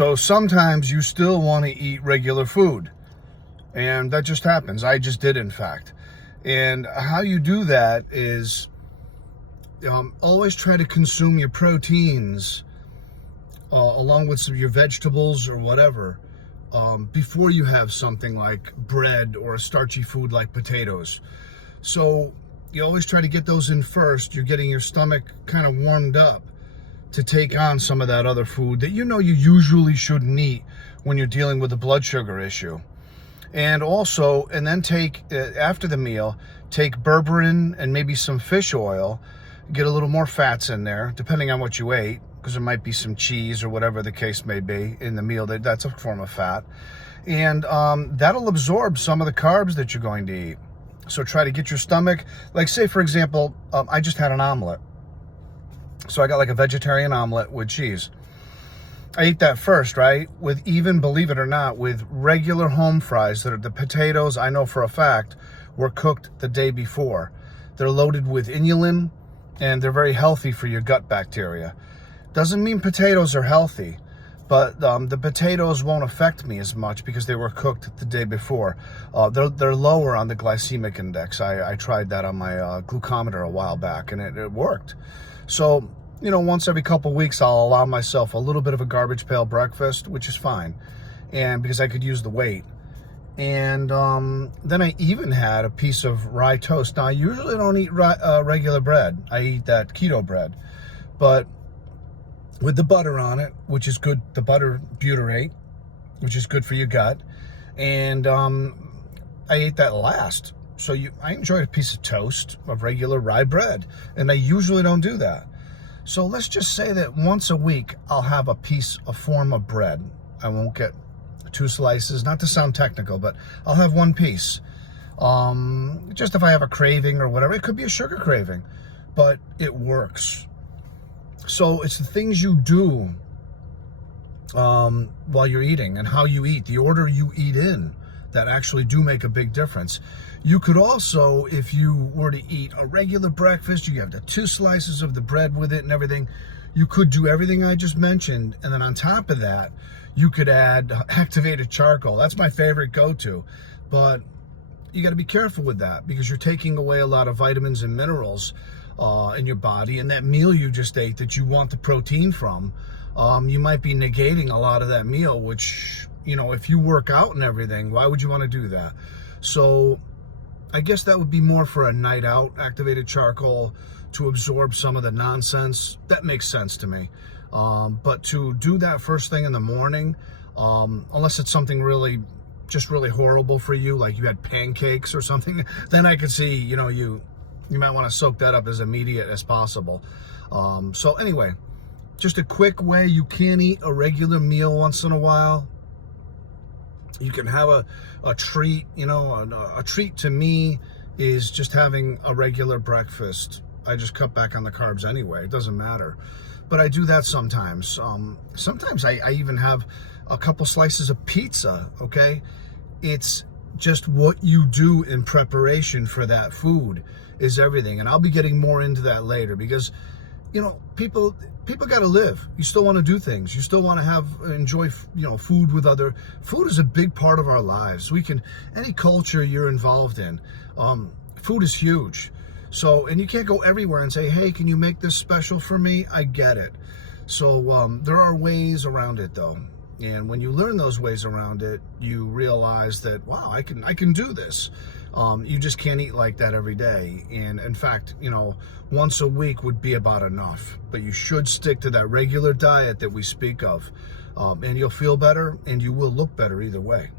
So sometimes you still want to eat regular food, and that just happens. I just did, in fact. And how you do that is always try to consume your proteins along with your vegetables or whatever before you have something like bread or a starchy food like potatoes. So you always try to get those in first. You're getting your stomach kind of warmed up to take on some of that other food that you usually shouldn't eat when you're dealing with a blood sugar issue. And also, and then take, after the meal, take berberine and maybe some fish oil, get a little more fats in there, depending on what you ate, because there might be some cheese or whatever the case may be in the meal. That's a form of fat. And that'll absorb some of the carbs that you're going to eat. So try to get your stomach, like say, for example, I just had an omelet. So I got like a vegetarian omelet with cheese. I ate that first, right? With even, believe it or not, with regular home fries that are the potatoes, I know for a fact, were cooked the day before. They're loaded with inulin, and they're very healthy for your gut bacteria. Doesn't mean potatoes are healthy, but the potatoes won't affect me as much because they were cooked the day before. They're lower on the glycemic index. I tried that on my glucometer a while back, and it worked. So, once every couple weeks, I'll allow myself a little bit of a garbage pail breakfast, which is fine, and because I could use the weight. And then I even had a piece of rye toast. Now, I usually don't eat regular bread. I eat that keto bread, but with the butter on it, which is good, the butter butyrate, which is good for your gut, and I ate that last. So I enjoyed a piece of toast of regular rye bread, and I usually don't do that. So let's just say that once a week, I'll have a form of bread. I won't get 2 slices, not to sound technical, but I'll have one piece. Just if I have a craving or whatever, it could be a sugar craving, but it works. So it's the things you do while you're eating and how you eat, the order you eat in, that actually do make a big difference. You could also, if you were to eat a regular breakfast, you have the 2 slices of the bread with it and everything, you could do everything I just mentioned, and then on top of that, you could add activated charcoal. That's my favorite go-to, but you got to be careful with that because you're taking away a lot of vitamins and minerals in your body, and that meal you just ate that you want the protein from, you might be negating a lot of that meal, which, if you work out and everything, why would you want to do that? So I guess that would be more for a night out, activated charcoal, to absorb some of the nonsense. That makes sense to me. But to do that first thing in the morning, unless it's something really horrible for you, like you had pancakes or something, then I could see, you might want to soak that up as immediate as possible. So anyway, just a quick way you can eat a regular meal once in a while. You can have a treat, a treat to me is just having a regular breakfast. I just cut back on the carbs anyway. It doesn't matter. But I do that sometimes. Sometimes I even have a couple slices of pizza, okay? It's just what you do in preparation for that food is everything. And I'll be getting more into that later because, people got to live. You still want to do things. You still want to enjoy, food with food is a big part of our lives. Any culture you're involved in, food is huge. So, and you can't go everywhere and say, hey, can you make this special for me? I get it. So there are ways around it though. And when you learn those ways around it, you realize that, wow, I can do this. You just can't eat like that every day. And in fact, once a week would be about enough. But you should stick to that regular diet that we speak of. And you'll feel better and you will look better either way.